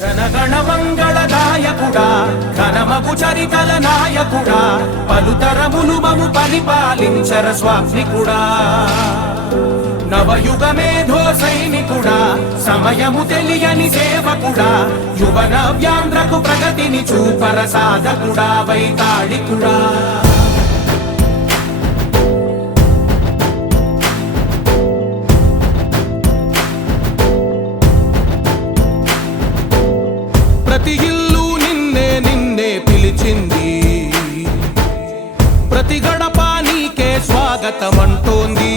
జనగణ మంగళదాయకుడా ఘనమగు చరితల నాయకుడా పలుతరములు మము పరిపాలించర స్వామికుడా నవయుగ మేధో సైనికుడా సమయము తెలియని సేవకుడా యువన వ్యాంధ్రకు ప్రగతిని చూపర సాధకుడా వైతాళికుడా ప్రతి ఇల్లు నిన్నే నిన్నే పిలిచింది ప్రతి గడప నీకే స్వాగతమంటోంది